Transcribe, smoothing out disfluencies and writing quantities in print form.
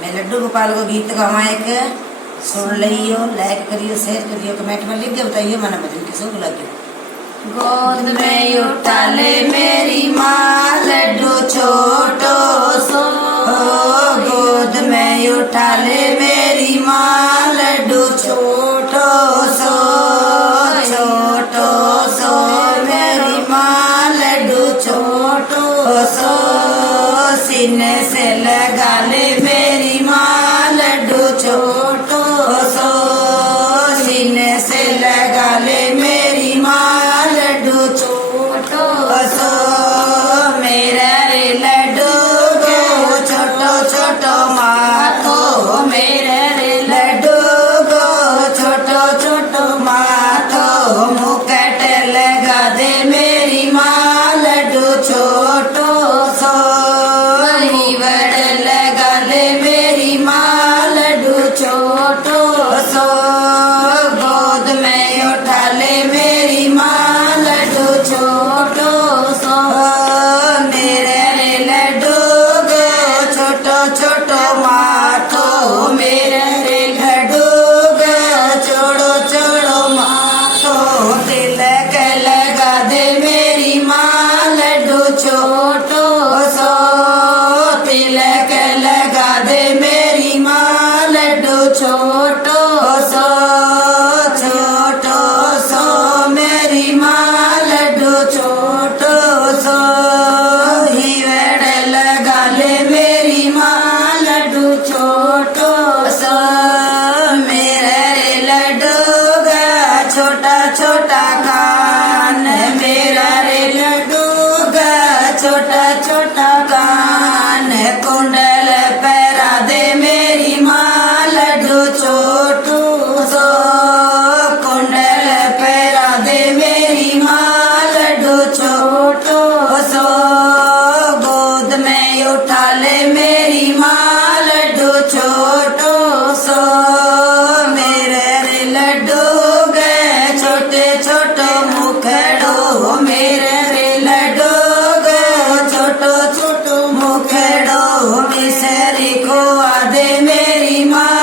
मैं लड्डू गोपाल को गीत गवाए के सुन लियो, लाइक करियो, शेयर करियो, कमेंट में लिख के बताइए मना भजन किसको लगे। गोद में उठा ले मेरी माँ लड्डू छोटो सो, गोद में उठा ले मेरी माँ लड्डू छोटो सो, छोटो सो मेरी माँ लड्डू छोटो सो, सीने से लगा ले मेरी माँ लड्डू छोटो सो, सीने से लगा ले मेरी माँ लड्डू छोटो सो, मेरा रे लड्डू गो छोटो छोटो माथो, मेरा रे लड्डू गो छोटो छोटो माथो, मुकुट लगा दे मेरी माँ लड्डू छोटो सो, हीवड़ लगा ले मेरी माँ लड्डू छोटो सो, गोद में उठा ले मेरी माँ लड्डू छोटो सो, मेरे रे लड्डू गो छोटो छोटो माथो, मेरे रे लड्डू गो छोड़ो छोड़ो माथो, तिलक लगा दे मेरी माँ लड्डू छोटो सो, तिलक लगा दे मेरी माँ लड्डू छोटो सो, छोटो सो मेरी माँ लड्डू छोटो सो, हीवड़ लगा ले मेरी माँ लड्डू छोटो सो, मेरे रे लड्डू गा छोटा छोटा कान, मेरा रे लड्डू गा छोटा छोटा कान, कुंडल पहरा दे मेरी माँ लड्डू छोटू सो, कुंडल पहरा दे मेरी माँ लड्डू छोटू सो, गोद में उठा ले मेरी माँ लड्डू छोटू सो, मेरे रे लड्डू गए छोटे छोटे मुखड़ो, मेरे रे लड्डू गए छोटो छोटो मुखड़ो, मिसरी को दे मेरी माँ